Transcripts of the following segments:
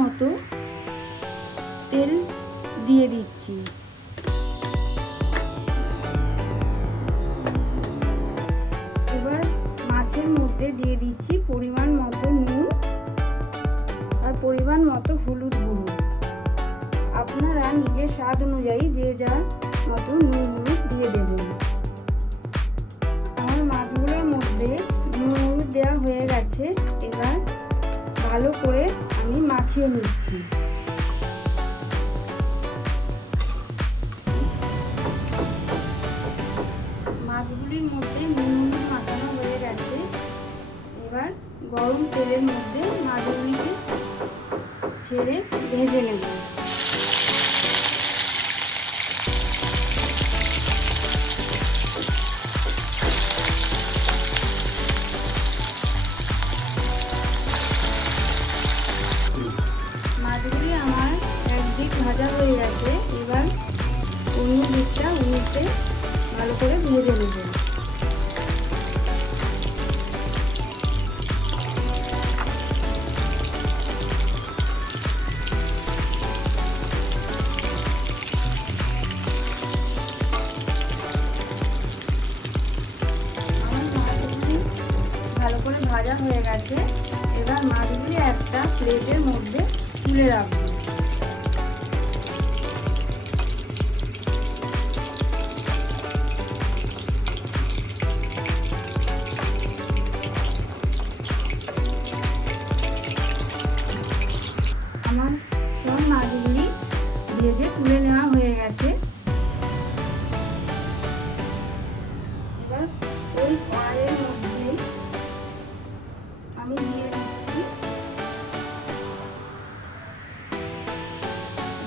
মতো তেল দিয়ে দিচ্ছি। এবার মাছের মধ্যে দিয়ে দিচ্ছি পরিমাণ মতো নুন আর পরিমাণ মতো হলুদ গুঁড়ো। আপনারা নিজের স্বাদ অনুযায়ী যে যার মতো নুন হলুদ দিয়ে দেবেন। আমার মাছগুলোর মধ্যে নুন হলুদ দেওয়া হয়ে গেছে। এবার ভালো করে আমি মাখিয়ে নিচ্ছি। মাছগুলির মধ্যে নুন হলুদ মাখানো হয়ে গেছে। এবার গরম তেলের মধ্যে মাছগুলিকে ছেড়ে ভেজে নেব। মাছগুলি আমার একদিক ভাজা হয়ে গেছে। এবার অন্য দিকটা উল্টে ভালো করে ভেজে নেব। ভালো করে ভাজা হয়ে গেছে। এবার মাছগুলি একটা প্লেটের মধ্যে তুলে রাখবো। আমার সব মাছগুলি ভেজে তুলে নেওয়া হয়ে গেছে। এবার ওই কড়াইয়ের মধ্যে আমি দিয়ে দিচ্ছি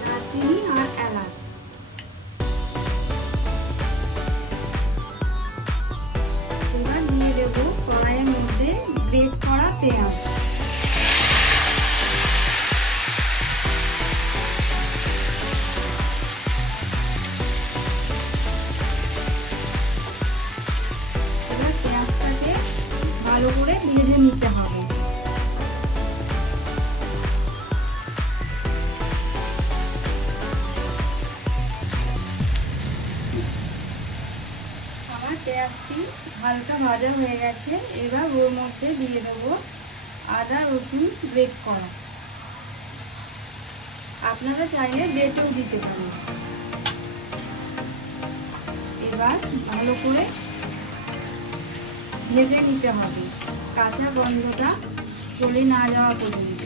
দারচিনি আর এলাচ। এবার দিয়ে দেব কড়াইয়ের মধ্যে গ্রেট করা পেঁয়াজ। এবার পেঁয়াজটাকে ভালো করে ভেজে নিতে হবে। আমার পেঁয়াজটি হালকা ভাজা হয়ে গেছে। এবার ওর মধ্যে দিয়ে দেবো আদা রসুন গ্রেট করা। আপনারা চাইলে বেটেও দিতে পারেন। এবার ভালো করে ভেজে নিতে হবে, কাঁচা গন্ধটা চলে না যাওয়া পর্যন্ত।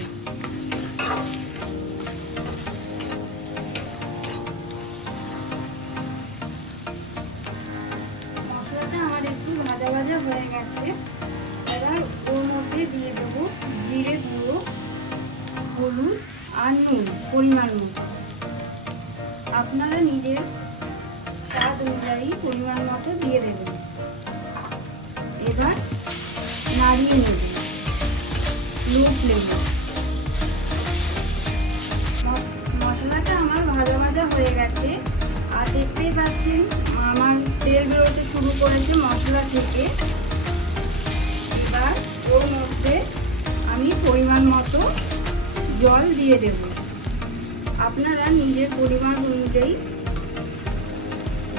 মশলাটা আমার একটু ভাজা ভাজা হয়ে গেছে। এবার ওর মধ্যে দিয়ে দেবো জিরে গুঁড়ো, হলুদ আর নুন পরিমাণ মতো। আপনারা নিজের স্বাদ অনুযায়ী পরিমাণ মতো দিয়ে দেবেন। এবার নাড়িয়ে নেবেন লো ফ্লেমে। মশলাটা আমার ভাজা ভাজা হয়ে গেছে। আর দেখতেই পাচ্ছেন আমার তেল বেরোতে শুরু করেছে মশলা থেকে। এবার ওর মধ্যে আমি পরিমাণ মতো জল দিয়ে দেব। আপনারা নিজের পরিমাণ অনুযায়ী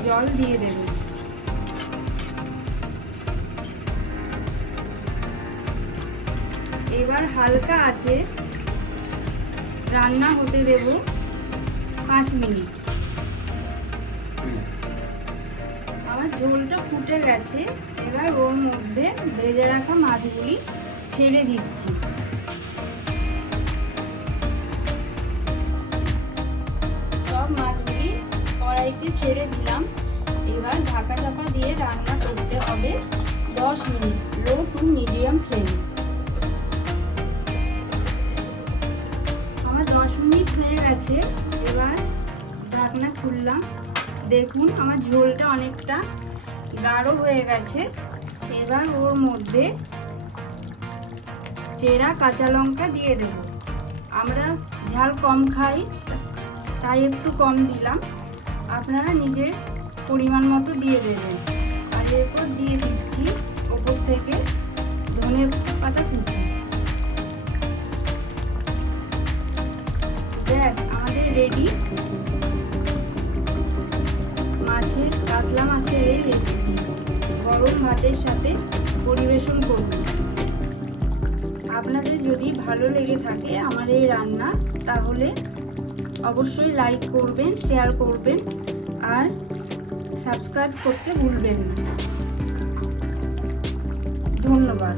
জল দিয়ে দেবেন। এবার হালকা আঁচে রান্না হতে দেব 5 মিনিট। আমার ঝোলটা ফুটে গেছে। এবার ওর মধ্যে ভেজে রাখা মাছগুলি ছেড়ে দিচ্ছি। সব মাছগুলি কড়াইতে ছেড়ে দিলাম। এবার ঢাকা চাপা দিয়ে রান্না করতে হবে 10 মিনিট, লো টু মিডিয়াম ফ্লেমে। আমার 10 মিনিট হয়ে গেছে। এবার ঢাকনা খুললাম। দেখুন আমার ঝোলটা অনেকটা গাঢ় হয়ে গেছে। এবার ওর মধ্যে চেরা কাঁচা লঙ্কা দিয়ে দেব। আমরা ঝাল কম খাই, তাই একটু কম দিলাম। আপনারা নিজের পরিমাণ মতো দিয়ে দেবেন। আর এরপর দিয়ে দিচ্ছি ওপর থেকে ধনে পাতা কুচি। রেডি। কাতলা মাছের এই রেসিপি গরম ভাতের সাথে পরিবেশন করুন। আপনাদের যদি ভালো লেগে থাকে আমার এই রান্না, তাহলে অবশ্যই লাইক করবেন, শেয়ার করবেন আর সাবস্ক্রাইব করতে ভুলবেন না। ধন্যবাদ।